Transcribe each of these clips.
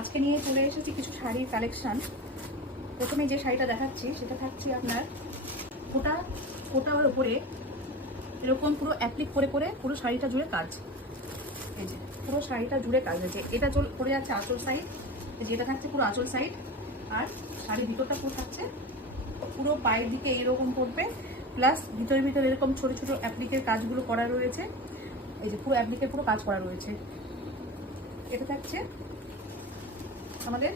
আজকে নিয়ে চলে এসেছি কিছু শাড়ির কালেকশন। প্রথমে যে শাড়িটা দেখাচ্ছি সেটা থাকছে আপনার কোটার উপরে এরকম পুরো অ্যাপ্লিক করে করে পুরো শাড়িটা জুড়ে কাজ। এই যে পুরো শাড়িটা জুড়ে কাজ আছে। এটা পড়ে যাচ্ছে আঁচল সাইড, যেটা থাকছে পুরো আঁচল সাইড। আর শাড়ির ভিতরটা পুরো থাকছে পুরো পায়ের দিকে এইরকম করবে, প্লাস ভিতরে ভিতরে এরকম ছোট ছোট অ্যাপ্লিকের কাজগুলো করা রয়েছে। এই যে পুরো অ্যাপ্লিকের পুরো কাজ করা রয়েছে। এটা থাকছে আমাদের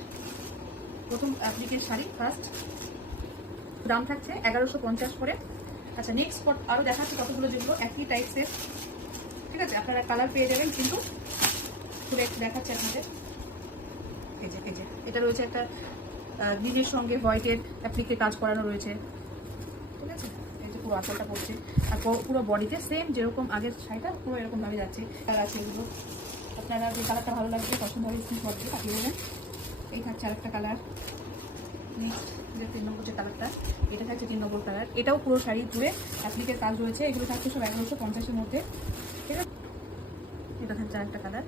প্রথম অ্যাপ্লিকের শাড়ি। ফার্স্ট দাম থাকছে 1150 করে। আচ্ছা, নেক্সট আরও দেখাচ্ছি কতগুলো, যেগুলো একই টাইপসের। ঠিক আছে, আপনারা কালার পেয়ে যাবেন, কিন্তু খুলে একটু দেখাচ্ছি আপনাদের। এই যে এটা রয়েছে একটা গ্রিনের সঙ্গে হোয়াইটের অ্যাপ্লিকের কাজ করানো রয়েছে। ঠিক আছে, এই যে পুরো আঁচলটা পড়ছে, আর পুরো বডিতে সেম যেরকম আগের শাড়িটা পুরো এরকমভাবে যাচ্ছে। কালার আছে এগুলো, আপনারা যে কালারটা ভালো লাগবে পছন্দ হবে স্ক্রিনশট দিয়ে পাঠিয়ে দেবেন। এই থাকছে আরেকটা কালার। নেক্সট যে 3 নম্বর যে কালারটা, এটা থাকছে 3 নম্বর কালার। এটাও পুরো শাড়ি জুড়ে অ্যাপ্লিকের কাজ রয়েছে। এগুলো থাকছে সব 1150-এর মধ্যে। ঠিক আছে, এটা থাকছে আরেকটা কালার,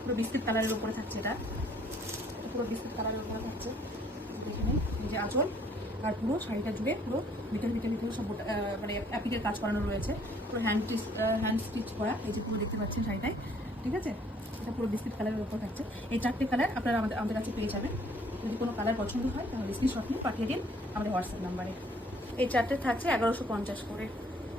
পুরো বিস্কিট কালারের উপরে থাকছে। এটা পুরো বিস্কিট কালারের উপরে থাকছে। দেখে এই যে আঁচল, আর পুরো শাড়িটা জুড়ে পুরো ভিতরে সব মানে অ্যাপ্লিকের কাজ করানো রয়েছে, পুরো হ্যান্ড স্টিচ করা। এই যে পুরো দেখতে পাচ্ছেন শাড়িটায়। ঠিক আছে, এটা পুরো বিস্কিট কালারের উপর থাকছে। এই 4টে কালার আপনারা আমাদের কাছে পেয়ে যাবেন। যদি কোনো কালার পছন্দ হয় তাহলে স্ক্রিনশট নিয়ে পাঠিয়ে দিন আমাদের হোয়াটসঅ্যাপ নাম্বারে। এই 4টে থাকছে 1150 করে।